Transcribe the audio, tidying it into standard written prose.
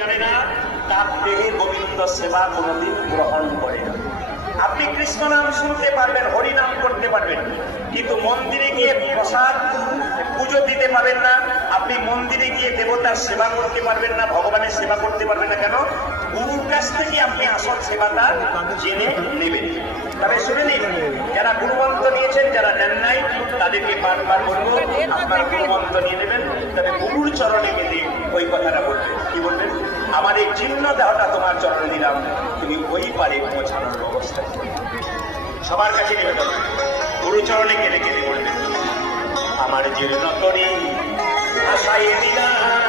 জানে না তার দেহে গোবিন্দ সেবা কোনোদিন গ্রহণ করে না। আপনি কৃষ্ণ নাম শুনতে পারবেন, হরি নাম করতে পারবেন, কিন্তু মন্দিরে গিয়ে প্রসাদ পুজো দিতে পারবেন না। আপনি মন্দিরে গিয়ে দেবতার সেবা করতে পারবেন না, ভগবানের সেবা করতে পারবেন না। কেন? গুরুর কাছ থেকে আপনি আসল সেবাটা জেনে নেবেন। তবে শুনে নিন, যারা গুরুমন্ত্র নিয়েছেন, যারা নেন নাই, তাদেরকে বারবার বলবো আপনার গুরুমন্ত্র নিয়ে নেবেন, তবে গুরুর চরণে গেলে ওই কথাটা বলবেন। কি বলবেন? আমার এই জীর্ণ দেহটা তোমার চরণে দিলাম, তুমি ওই পারে পৌঁছানোর ব্যবস্থা। সবার কাছে নিবেদন, গুরুচরণে গেলে গেলে বলবেন, আমার জীর্ণ করি আশায় দিলাম